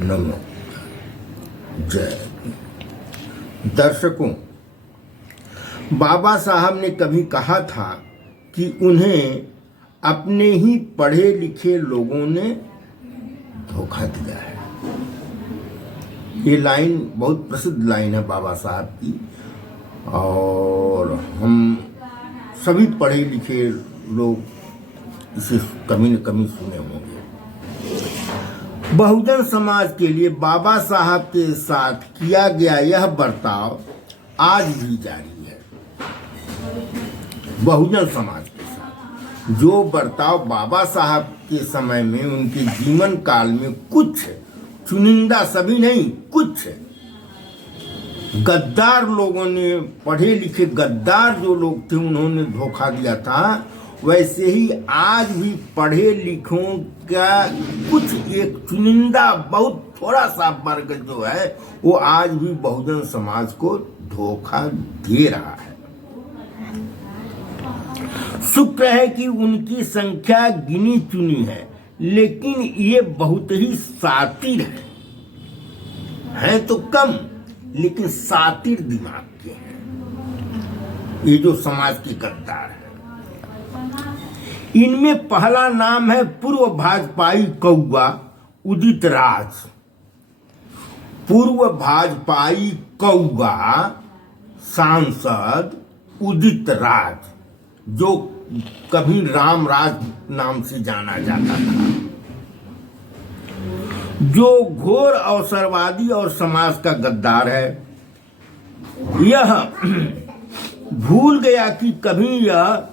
नमो जय। दर्शकों, बाबा साहब ने कभी कहा था कि उन्हें अपने ही पढ़े लिखे लोगों ने धोखा दिया है। ये लाइन बहुत प्रसिद्ध लाइन है बाबा साहब की, और हम सभी पढ़े लिखे लोग इसे कभी न कभी सुने होंगे। बहुजन समाज के लिए बाबा साहब के साथ किया गया यह बर्ताव आज भी जारी है। बहुजन समाज के साथ जो बर्ताव बाबा साहब के समय में, उनके जीवन काल में कुछ चुनिंदा, सभी नहीं, कुछ गद्दार लोगों ने, पढ़े लिखे गद्दार जो लोग थे, उन्होंने धोखा दिया था, वैसे ही आज भी पढ़े लिखों का कुछ एक चुनिंदा, बहुत थोड़ा सा वर्ग जो है, वो आज भी बहुजन समाज को धोखा दे रहा है। शुक्र है कि उनकी संख्या गिनी चुनी है, लेकिन ये बहुत ही सातिर है तो कम, लेकिन सातिर दिमाग के हैं ये जो समाज के गद्दार है। इनमें पहला नाम है पूर्व भाजपाई कौआ उदित राज। पूर्व भाजपाई कौआ सांसद उदित राज, जो कभी रामराज नाम से जाना जाता था, जो घोर अवसरवादी और समाज का गद्दार है। यह भूल गया कि कभी यह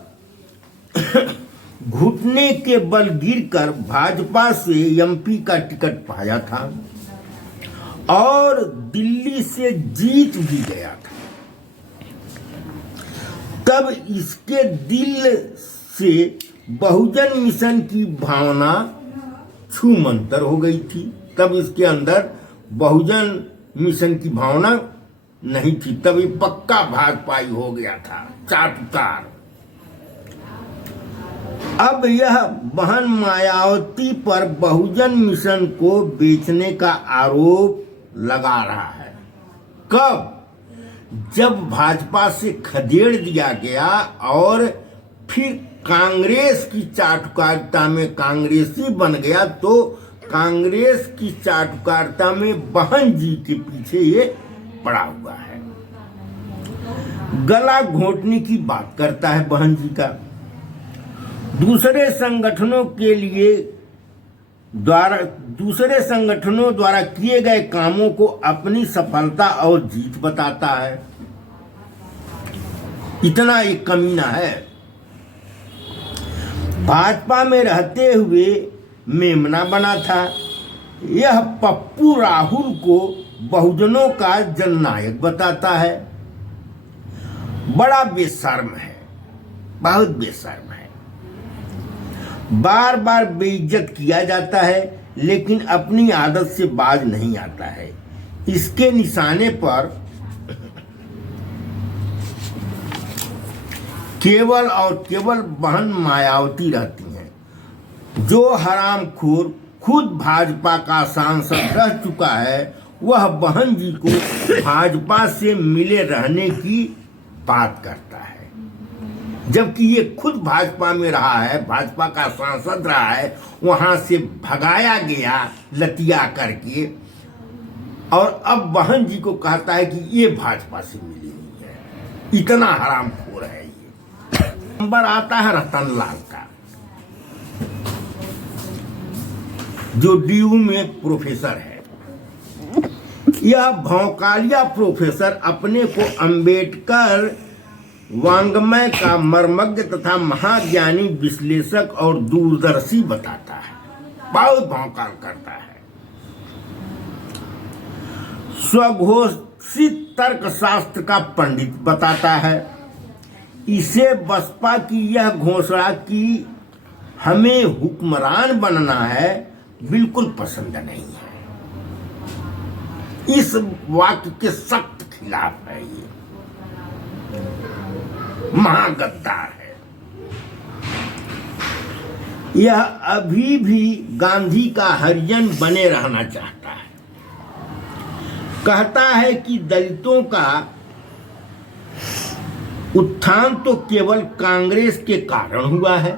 घुटने के बल गिरकर भाजपा से एमपी का टिकट पाया था और दिल्ली से जीत भी गया था। तब इसके दिल से बहुजन मिशन की भावना छूमंतर हो गई थी। तब इसके अंदर बहुजन मिशन की भावना नहीं थी, तब ये पक्का भाजपाई हो गया था, चाटुकार। अब यह बहन मायावती पर बहुजन मिशन को बेचने का आरोप लगा रहा है। कब? जब भाजपा से खदेड़ दिया गया और फिर कांग्रेस की चाटुकारिता में कांग्रेसी बन गया, तो कांग्रेस की चाटुकारिता में बहन जी के पीछे ये पड़ा हुआ है। गला घोटने की बात करता है बहन जी का। दूसरे संगठनों द्वारा किए गए कामों को अपनी सफलता और जीत बताता है। इतना एक कमीना है। भाजपा में रहते हुए मेमना बना था। यह पप्पू राहुल को बहुजनों का जननायक बताता है। बड़ा बेशर्म है, बहुत बेशर्म है। बार बार बेइज्जत किया जाता है, लेकिन अपनी आदत से बाज नहीं आता है। इसके निशाने पर केवल और केवल बहन मायावती रहती हैं, जो हरामखोर खुद भाजपा का सांसद रह चुका है। वह बहन जी को भाजपा से मिले रहने की बात करता है, जबकि ये खुद भाजपा में रहा है, भाजपा का सांसद रहा है, वहां से भगाया गया लतिया करके, और अब बहन जी को कहता है कि ये भाजपा से मिली नहीं है। इतना हरामखोर है ये। नंबर आता है रतनलाल का, जो डीयू में प्रोफेसर है। यह भौकालिया प्रोफेसर अपने को अंबेडकर वांग्मय का मर्मज्ञ तथा महाज्ञानी विश्लेषक और दूरदर्शी बताता है। बहुत भौकाल करता है। स्वघोषित तर्कशास्त्र का पंडित बताता है। इसे बसपा की यह घोषणा कि हमें हुक्मरान बनना है बिल्कुल पसंद नहीं है। इस वाक्य के सख्त खिलाफ है। ये महागद्दार है। यह अभी भी गांधी का हरिजन बने रहना चाहता है। कहता है कि दलितों का उत्थान तो केवल कांग्रेस के कारण हुआ है।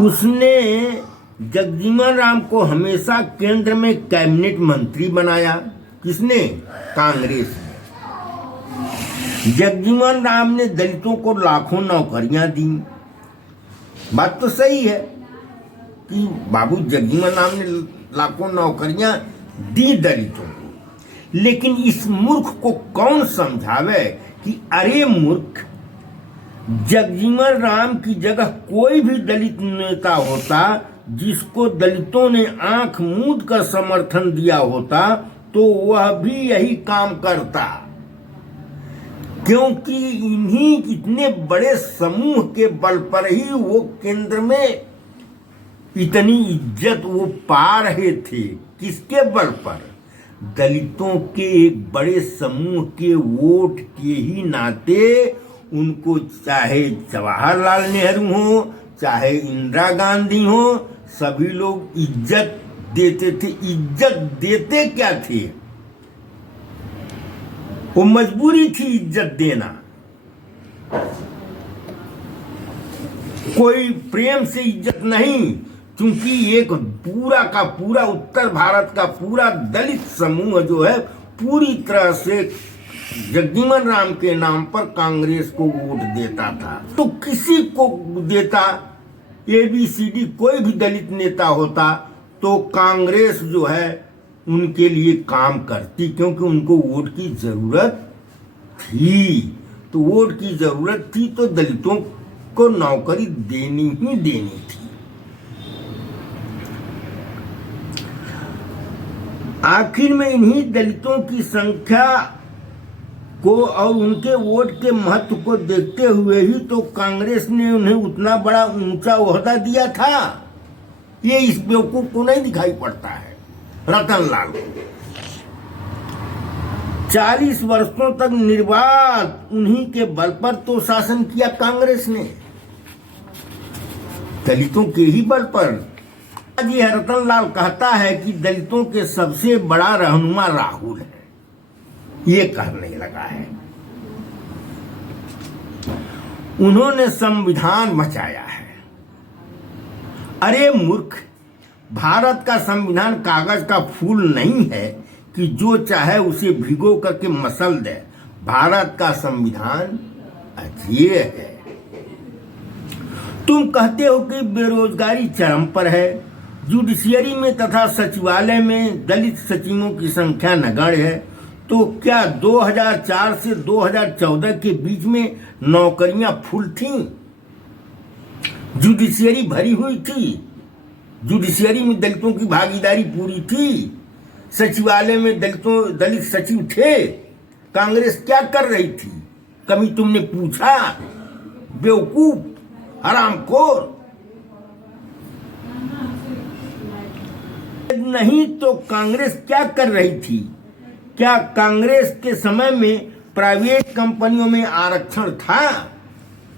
उसने जगजीवन राम को हमेशा केंद्र में कैबिनेट मंत्री बनाया। किसने? कांग्रेस ने। जगजीवन राम ने दलितों को लाखों नौकरियां दी। बात तो सही है कि बाबू जगजीवन राम ने लाखों नौकरियां दी दलितों को, लेकिन इस मूर्ख को कौन समझावे कि अरे मूर्ख, जगजीवन राम की जगह कोई भी दलित नेता होता जिसको दलितों ने आंख मूंद कर समर्थन दिया होता तो वह भी यही काम करता, क्योंकि इन्हीं इतने बड़े समूह के बल पर ही वो केंद्र में इतनी इज्जत वो पा रहे थे। किसके बल पर? दलितों के एक बड़े समूह के वोट के ही नाते उनको चाहे जवाहरलाल नेहरू हो चाहे इंदिरा गांधी हो, सभी लोग इज्जत देते थे। इज्जत देते क्या थे? वो मजबूरी थी इज्जत देना, कोई प्रेम से इज्जत नहीं, क्योंकि एक पूरा का पूरा उत्तर भारत का पूरा दलित समूह जो है पूरी तरह से जगजीवन राम के नाम पर कांग्रेस को वोट देता था। तो किसी को देता, ABCD कोई भी दलित नेता होता तो कांग्रेस जो है उनके लिए काम करती, क्योंकि उनको वोट की जरूरत थी। तो वोट की जरूरत थी तो दलितों को नौकरी देनी ही देनी थी। आखिर में इन्हीं दलितों की संख्या को और उनके वोट के महत्व को देखते हुए ही तो कांग्रेस ने उन्हें उतना बड़ा ऊंचा ओहदा दिया था। ये इस बेवकूफ को नहीं दिखाई पड़ता है, रतनलाल को। 40 वर्षों तक निर्बाध उन्हीं के बल पर तो शासन किया कांग्रेस ने, दलितों के ही बल पर। आज ये रतनलाल कहता है कि दलितों के सबसे बड़ा रहनुमा राहुल है, ये कहने लगा है। उन्होंने संविधान बचाया है। अरे मूर्ख, भारत का संविधान कागज का फूल नहीं है कि जो चाहे उसे भिगो करके मसल दे। भारत का संविधान अजय है। तुम कहते हो कि बेरोजगारी चरम पर है, जुडिशियरी में तथा सचिवालय में दलित सचिवों की संख्या नगण्य है, तो क्या 2004 से 2014 के बीच में नौकरियां फुल थीं? जुडिशियरी भरी हुई थी, जुडिशियरी में दलितों की भागीदारी पूरी थी, सचिवालय में दलित सचिव थे। कांग्रेस क्या कर रही थी? कभी तुमने पूछा? बेवकूफ, हरामखोर। नहीं तो कांग्रेस क्या कर रही थी? क्या कांग्रेस के समय में प्राइवेट कंपनियों में आरक्षण था?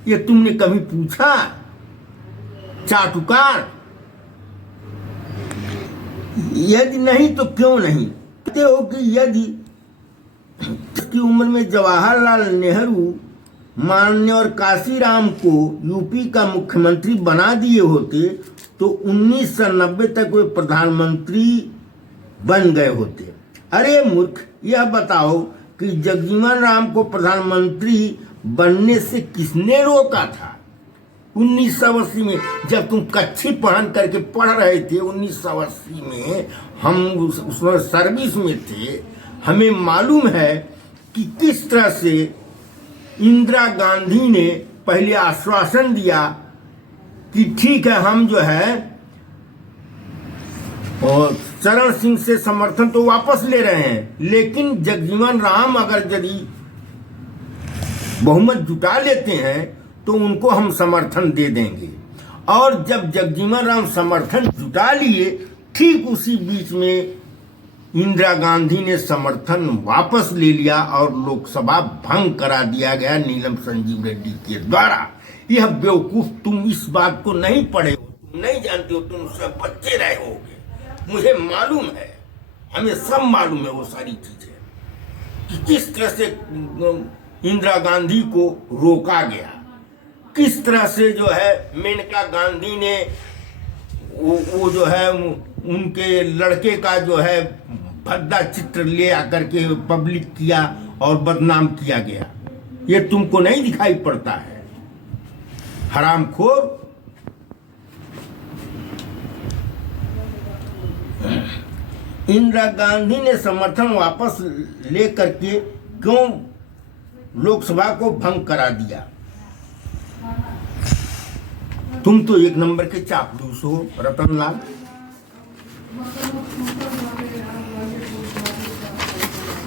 ये तुमने कभी पूछा? चाटुकार। यदि नहीं तो क्यों नहीं? कहते हो कि यदि की उम्र में जवाहरलाल नेहरू, मान्य और काशीराम को यूपी का मुख्यमंत्री बना दिए होते तो 1990 तक वे प्रधानमंत्री बन गए होते। अरे मूर्ख, यह बताओ कि जगजीवन राम को प्रधानमंत्री बनने से किसने रोका था? 1980 में जब तुम कच्छी पहन करके पढ़ रहे थे, 1980 में हम उसमें सर्विस में थे। हमें मालूम है कि किस तरह से इंदिरा गांधी ने पहले आश्वासन दिया कि ठीक है, हम जो है और चरण सिंह से समर्थन तो वापस ले रहे हैं, लेकिन जगजीवन राम अगर यदि बहुमत जुटा लेते हैं तो उनको हम समर्थन दे देंगे। और जब जगजीवन राम समर्थन जुटा लिए, ठीक उसी बीच में इंदिरा गांधी ने समर्थन वापस ले लिया और लोकसभा भंग करा दिया गया नीलम संजीव रेड्डी के द्वारा। यह बेवकूफ, तुम इस बात को नहीं पढ़े हो, तुम नहीं जानते हो, तुम सब बच्चे रहे होगे, मुझे मालूम है। हमें सब मालूम है वो सारी चीजें कि किस तरह से इंदिरा गांधी को रोका गया, किस तरह से जो है मेनका गांधी ने वो जो है उनके लड़के का जो है भद्दा चित्र ले आकर के पब्लिक किया और बदनाम किया गया। ये तुमको नहीं दिखाई पड़ता है? हरामखोर। इंदिरा गांधी ने समर्थन वापस लेकर के क्यों लोकसभा को भंग करा दिया? तुम तो एक नंबर के चापलूस हो रतनलाल।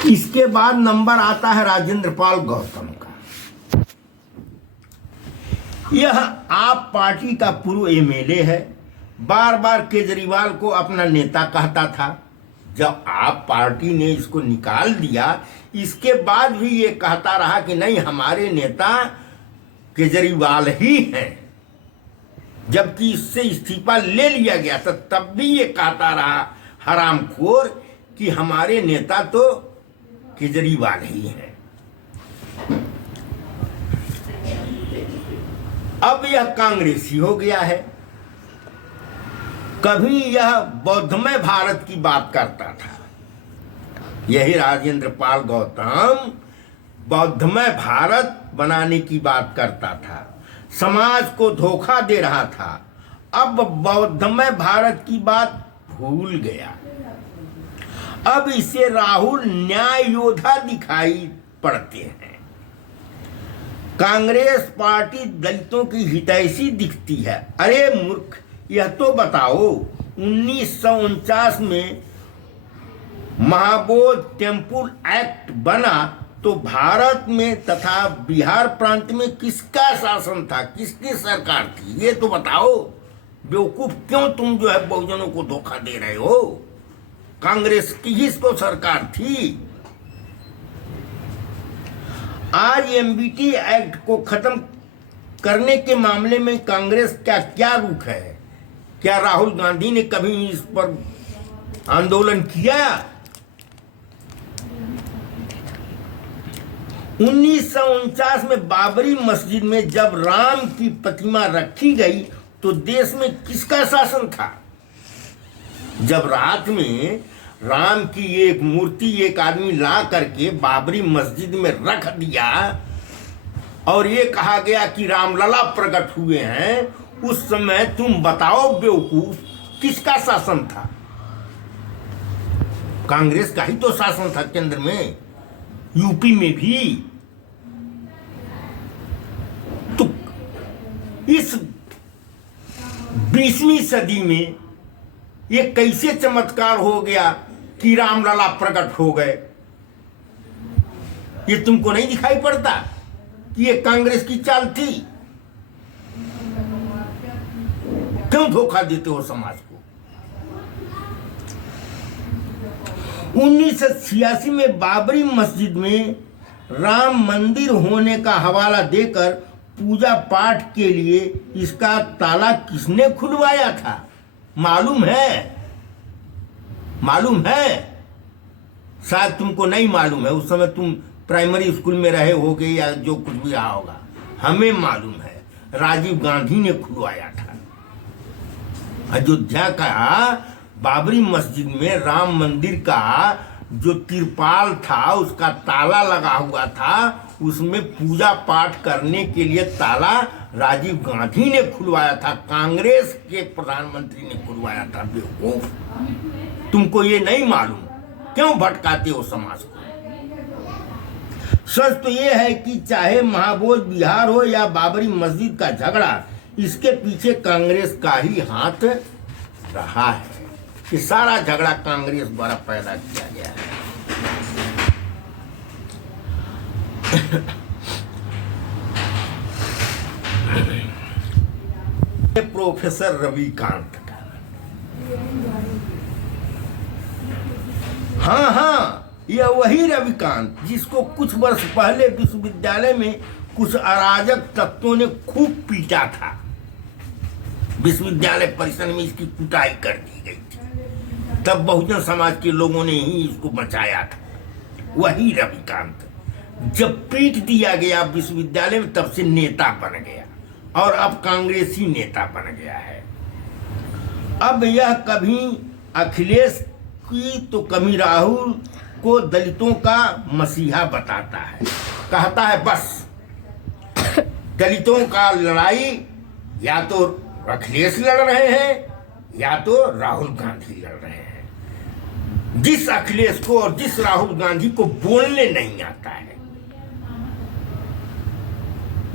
इसके बाद नंबर आता है राजेंद्र पाल गौतम का। यह आप पार्टी का पूर्व एमएलए है, बार बार केजरीवाल को अपना नेता कहता था। जब आप पार्टी ने इसको निकाल दिया, इसके बाद भी ये कहता रहा कि नहीं हमारे नेता केजरीवाल ही हैं, जबकि इससे इस्तीफा ले लिया गया था तब भी ये कहता रहा हरामखोर कि हमारे नेता तो केजरीवाल ही हैं। अब यह कांग्रेसी हो गया है। कभी यह बौद्धमय भारत की बात करता था, यही राजेंद्र पाल गौतम बौद्धमय भारत बनाने की बात करता था, समाज को धोखा दे रहा था। अब बौद्धमय भारत की बात भूल गया। अब इसे राहुल न्याय योद्धा दिखाई पड़ते हैं। कांग्रेस पार्टी दलितों की हितैषी दिखती है। अरे मूर्ख, यह तो बताओ 1949 में महाबोध टेम्पल एक्ट बना तो भारत में तथा बिहार प्रांत में किसका शासन था, किसकी सरकार थी? ये तो बताओ बेवकूफ। क्यों तुम जो है बहुजनों को धोखा दे रहे हो? कांग्रेस की ही तो सरकार थी। आज एमबीटी एक्ट को खत्म करने के मामले में कांग्रेस का क्या रुख है? क्या राहुल गांधी ने कभी इस पर आंदोलन किया? 1949 में बाबरी मस्जिद में जब राम की प्रतिमा रखी गई तो देश में किसका शासन था? जब रात में राम की एक मूर्ति एक आदमी ला करके बाबरी मस्जिद में रख दिया और ये कहा गया कि रामलला प्रकट हुए हैं, उस समय तुम बताओ बेवकूफ किसका शासन था? कांग्रेस का ही तो शासन था केंद्र में, यूपी में भी। तो इस 20वीं सदी में ये कैसे चमत्कार हो गया कि रामलला प्रकट हो गए? ये तुमको नहीं दिखाई पड़ता कि ये कांग्रेस की चाल थी? क्यों धोखा देते हो समाज को? 1986 में बाबरी मस्जिद में राम मंदिर होने का हवाला देकर पूजा पाठ के लिए इसका ताला किसने खुलवाया था? मालूम है? मालूम है? शायद तुमको नहीं मालूम है, उस समय तुम प्राइमरी स्कूल में रहे होगे या जो कुछ भी रहा होगा। हमें मालूम है, राजीव गांधी ने खुलवाया था। अयोध्या का बाबरी मस्जिद में राम मंदिर का जो तिरपाल था उसका ताला लगा हुआ था, उसमें पूजा पाठ करने के लिए ताला राजीव गांधी ने खुलवाया था, कांग्रेस के प्रधानमंत्री ने खुलवाया था। बेवकूफ, तुमको ये नहीं मालूम? क्यों भटकाते हो समाज को? सच तो ये है कि चाहे महाबोध बिहार हो या बाबरी मस्जिद का झगड़ा, इसके पीछे कांग्रेस का ही हाथ रहा है। ये सारा झगड़ा कांग्रेस द्वारा पैदा किया गया है। प्रोफेसर रविकांत का, हाँ, यह वही रविकांत जिसको कुछ वर्ष पहले विश्वविद्यालय में कुछ अराजक तत्वों ने खूब पीटा था। विश्वविद्यालय परिसर में इसकी कुटाई कर दी गई थी। तब बहुजन समाज के लोगों ने ही इसको बचाया था, वही रविकांत। जब पीट दिया गया विश्वविद्यालय में, तब से नेता बन गया और अब कांग्रेसी नेता बन गया है। अब यह कभी अखिलेश की तो कभी राहुल को दलितों का मसीहा बताता है, कहता है बस दलितों का लड़ाई या तो अखिलेश लड़ रहे हैं या तो राहुल गांधी लड़ रहे हैं। जिस अखिलेश को और जिस राहुल गांधी को बोलने नहीं आता है,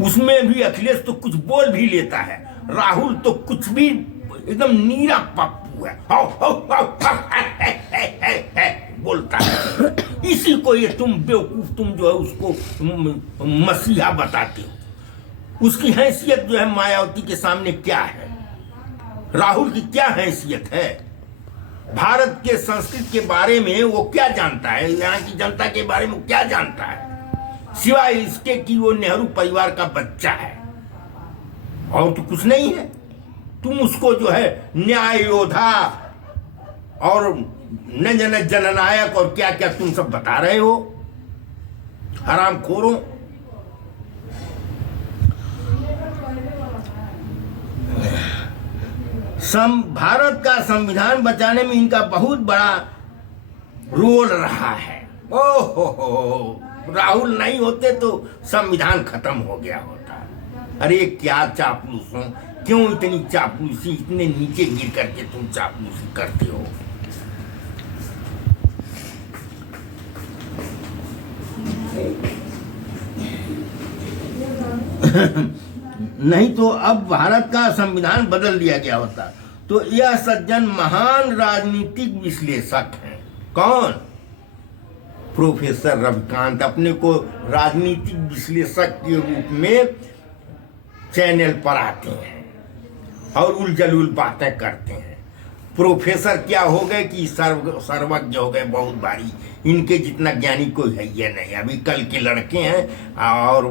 उसमें भी अखिलेश तो कुछ बोल भी लेता है, राहुल तो कुछ भी एकदम नीरा पप्पू है, बोलता है। इसी को ये तुम बेवकूफ, तुम जो है उसको मसीहा बताते हो। उसकी हैसियत जो है मायावती के सामने क्या है, राहुल की क्या हैसियत है, भारत के संस्कृति के बारे में वो क्या जानता है, यहाँ की जनता के बारे में क्या जानता है, सिवाय इसके कि वो नेहरू परिवार का बच्चा है और तो कुछ नहीं है। तुम उसको जो है न्याय योद्धा और न जननायक और क्या क्या तुम सब बता रहे हो, हरामखोरों। भारत का संविधान बचाने में इनका बहुत बड़ा रोल रहा है। ओहो, राहुल नहीं होते तो संविधान खत्म हो गया होता। अरे क्या चापलूस हो, क्यों इतनी चापलूसी, इतने नीचे गिर करके तुम चापलूसी करते हो। नहीं तो अब भारत का संविधान बदल दिया गया होता। तो यह सज्जन महान राजनीतिक विश्लेषक हैं। कौन? प्रोफेसर रविकांत अपने को राजनीतिक विश्लेषक के रूप में चैनल पर आते हैं और उलझुल बातें करते हैं। प्रोफेसर क्या हो गए कि सर्वज्ञ हो गए, बहुत भारी। इनके जितना ज्ञानी कोई है ये नहीं। अभी कल के लड़के हैं और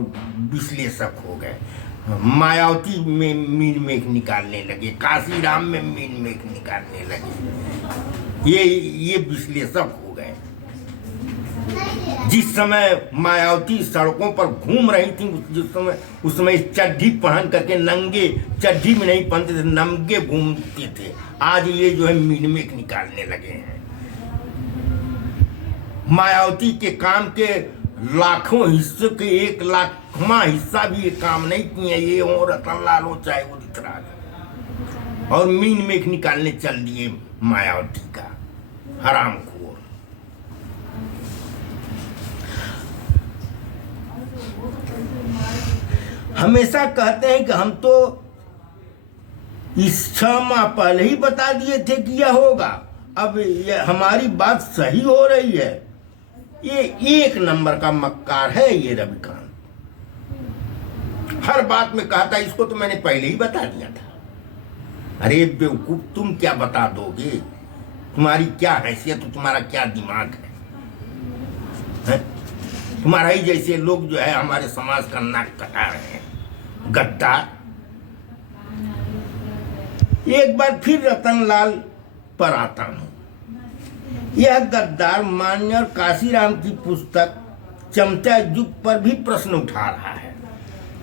विश्लेषक हो गए। मायावती में मीन मेघ निकालने लगे, काशीराम में मीन मेघ निकालने लगे। ये विश्लेषक हो गए। जिस समय मायावती सड़कों पर घूम रही थी, जिस समय उस समय चड्ढी पहन करके, नंगे चड्ढी में नहीं पहनते थे, नंगे घूमते थे। आज ये जो है मीन मेघ निकालने लगे हैं। मायावती के काम के लाखों हिस्से के 1,00,000वां हिस्सा भी ये काम नहीं किए। ये हो रतन लाल हो चाहे वो दिखराज, और मीन मेघ निकालने चल दिए मायावती का हरामखोर। हमेशा कहते हैं कि हम तो इस 6 माह पहले ही बता दिए थे कि यह होगा। अब ये हमारी बात सही हो रही है। ये 1 नंबर का मक्कार है ये रविकांत। हर बात में कहता है इसको तो मैंने पहले ही बता दिया था। अरे बेवकूफ, तुम क्या बता दोगे? तुम्हारी क्या हैसियत, तुम्हारा क्या दिमाग है? तुम्हारा ही जैसे लोग जो है हमारे समाज का नाक कटा रहे हैं, गद्दार। एक बार फिर रतनलाल पर आता हूं। यह गद्दार मान्य काशीराम की पुस्तक चमचा युग पर भी प्रश्न उठा रहा है।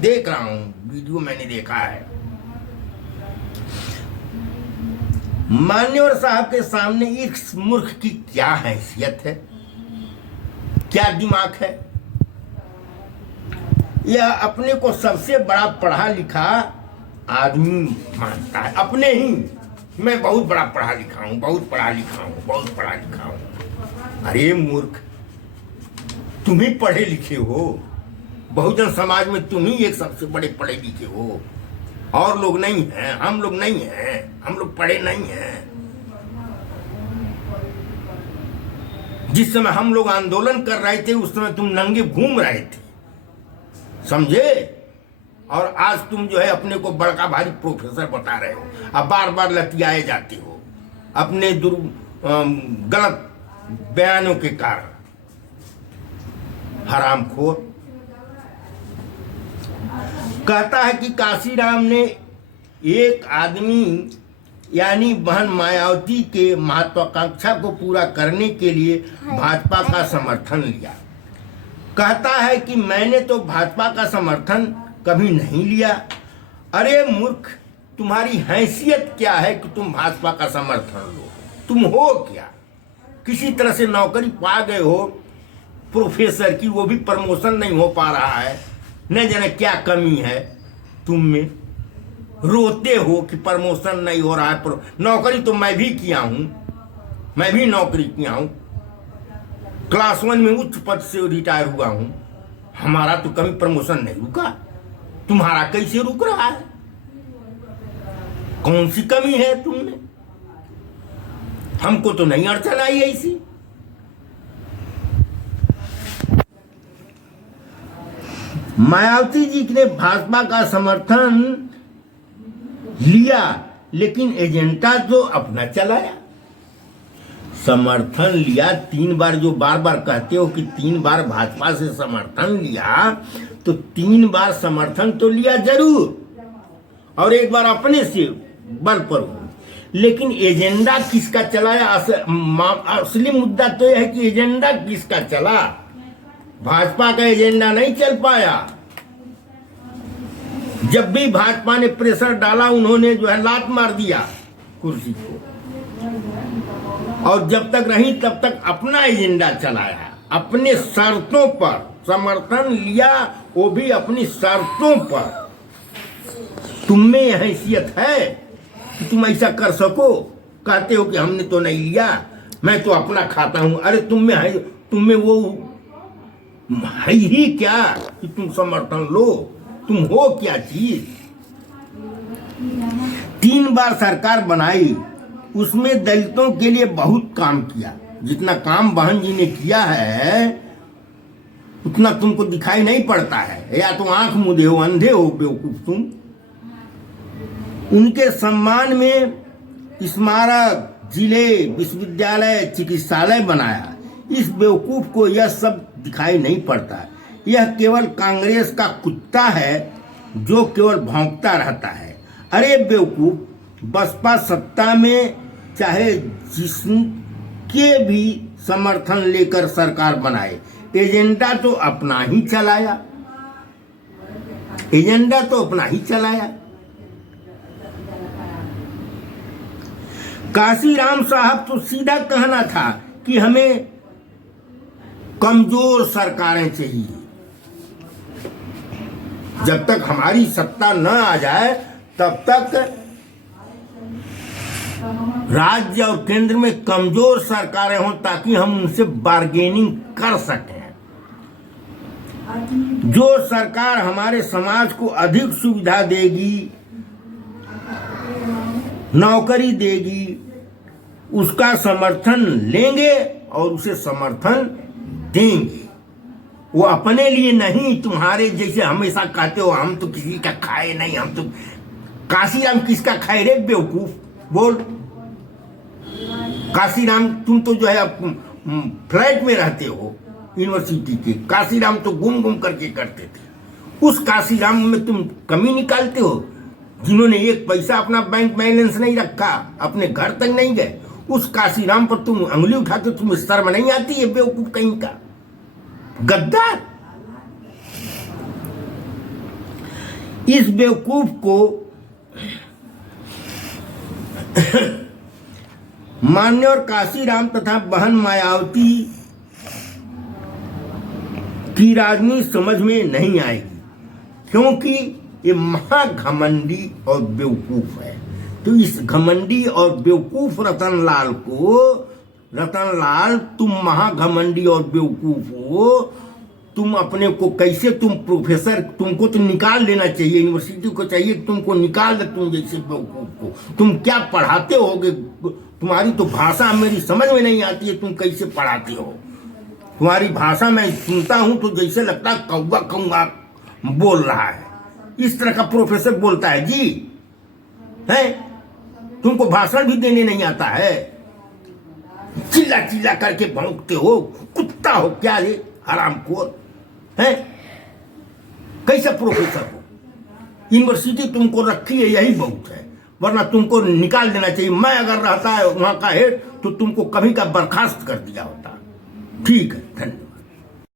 देख रहा हूं, वीडियो मैंने देखा है। मान्यवर साहब के सामने इस मूर्ख की क्या हैसियत है, क्या दिमाग है? यह अपने को सबसे बड़ा पढ़ा लिखा आदमी मानता है। अपने ही, मैं बहुत बड़ा पढ़ा लिखा हूं, बहुत पढ़ा लिखा हूं, बहुत पढ़ा लिखा हूं। अरे मूर्ख, तुम ही पढ़े लिखे हो। बहुजन समाज में तुम ही एक सबसे बड़े पढ़े लिखे हो, और लोग नहीं हैं। हम लोग नहीं हैं, हम लोग पढ़े नहीं हैं। जिस समय हम लोग आंदोलन कर रहे थे उस समय तुम नंगे घूम रहे थे, समझे? और आज तुम जो है अपने को बड़का भारी प्रोफेसर बता रहे हो। अब बार बार लतियाए जाते हो अपने गलत बयानों के कारण। हरामखोर। कहता है कि काशीराम ने एक आदमी यानी बहन मायावती के महत्वाकांक्षा को पूरा करने के लिए भाजपा का समर्थन लिया। कहता है कि मैंने तो भाजपा का समर्थन कभी नहीं लिया। अरे मूर्ख, तुम्हारी हैसियत क्या है कि तुम भाजपा का समर्थन लो? तुम हो क्या? किसी तरह से नौकरी पा गए हो प्रोफेसर की, वो भी प्रमोशन नहीं हो पा रहा है। न जाने क्या कमी है तुम में, रोते हो कि प्रमोशन नहीं हो रहा है। नौकरी तो मैं भी किया हूं, मैं भी नौकरी किया हूं, क्लास 1 में उच्च पद से रिटायर हुआ हूं। हमारा तो कभी प्रमोशन नहीं रुका, तुम्हारा कैसे रुक रहा है? कौन सी कमी है तुमने? हमको तो नहीं अड़चन आई ऐसी। मायावती जी ने भाजपा का समर्थन लिया, लेकिन एजेंडा तो अपना चलाया। समर्थन लिया 3 बार, जो बार बार कहते हो कि 3 बार भाजपा से समर्थन लिया, तो 3 बार समर्थन तो लिया जरूर, और 1 बार अपने से बल पर हो, लेकिन एजेंडा किसका चलाया? असली मुद्दा तो यह है कि एजेंडा किसका चला? भाजपा का एजेंडा नहीं चल पाया। जब भी भाजपा ने प्रेशर डाला, उन्होंने जो है लात मार दिया कुर्सी को, और जब तक रही तब तक अपना एजेंडा चलाया, अपने शर्तों पर समर्थन लिया, वो भी अपनी शर्तों पर। तुम में यह हैसियत है कि तुम ऐसा कर सको? कहते हो कि हमने तो नहीं लिया, मैं तो अपना खाता हूं। अरे तुम में वो है ही क्या कि तुम समर्थन लो? तुम हो क्या चीज? 3 बार सरकार बनाई, उसमें दलितों के लिए बहुत काम किया। जितना काम बहन जी ने किया है उतना तुमको दिखाई नहीं पड़ता है, या तो आंख मुदे हो, अंधे हो बेवकूफ तुम। उनके सम्मान में स्मारक, जिले, विश्वविद्यालय, चिकित्सालय बनाया। इस बेवकूफ को यह सब दिखाई नहीं पड़ता। यह केवल कांग्रेस का कुत्ता है जो केवल भौंकता रहता है। अरे बेवकूफ, बसपा सत्ता में चाहे जिसके भी समर्थन लेकर सरकार बनाए, एजेंडा तो अपना ही चलाया, एजेंडा तो अपना ही चलाया। काशीराम साहब तो सीधा कहना था कि हमें कमजोर सरकारें चाहिए। जब तक हमारी सत्ता न आ जाए तब तक राज्य और केंद्र में कमजोर सरकारें हों, ताकि हम उनसे बार्गेनिंग कर सकें। जो सरकार हमारे समाज को अधिक सुविधा देगी, नौकरी देगी, उसका समर्थन लेंगे और उसे समर्थन देंगे। वो अपने लिए नहीं, तुम्हारे जैसे हमेशा कहते हो हम तो किसी का खाए नहीं, हम तो। काशीराम किसका खाए रे बेवकूफ? बोल। काशीराम, तुम तो जो है फ्लैट में रहते हो यूनिवर्सिटी के। काशीराम तो गुम करके करते थे। उस काशीराम में तुम कमी निकालते हो, जिन्होंने 1 पैसा अपना बैंक बैलेंस नहीं रखा, अपने घर तक नहीं गए। उस काशीराम पर तुम अंगुली उठाते, तुम शर्म नहीं आती है बेवकूफ कहीं का? गद्दार। इस बेवकूफ को मान्य और काशीराम तथा बहन मायावती की राजनीति समझ में नहीं आएगी, क्योंकि ये महाघमंडी और बेवकूफ है। तो इस घमंडी और बेवकूफ रतनलाल को, रतनलाल तुम महाघमंडी और बेवकूफ हो, तुम अपने को कैसे, तुम प्रोफेसर, तुमको तो निकाल देना चाहिए, यूनिवर्सिटी को चाहिए तुमको निकाल दे। तुम जैसे बेवकूफ को तुम क्या पढ़ाते होगे? तुम्हारी तो भाषा मेरी समझ में नहीं आती है, तुम कैसे पढ़ाते हो? तुम्हारी भाषा मैं सुनता हूं तो जैसे लगता है कौवा कौवा बोल रहा है। इस तरह का प्रोफेसर बोलता है जी, है? तुमको भाषण भी देने नहीं आता है, चिल्ला चिल्ला करके भौंकते हो। कुत्ता हो क्या रे, हरामखोर है? कैसा प्रोफेसर हो? यूनिवर्सिटी तुमको रखी है, यही बहुत है। वरना तुमको निकाल देना चाहिए। मैं अगर रहता है वहां का हेड तो तुमको कभी का बर्खास्त कर दिया होता। ठीक है, धन्यवाद।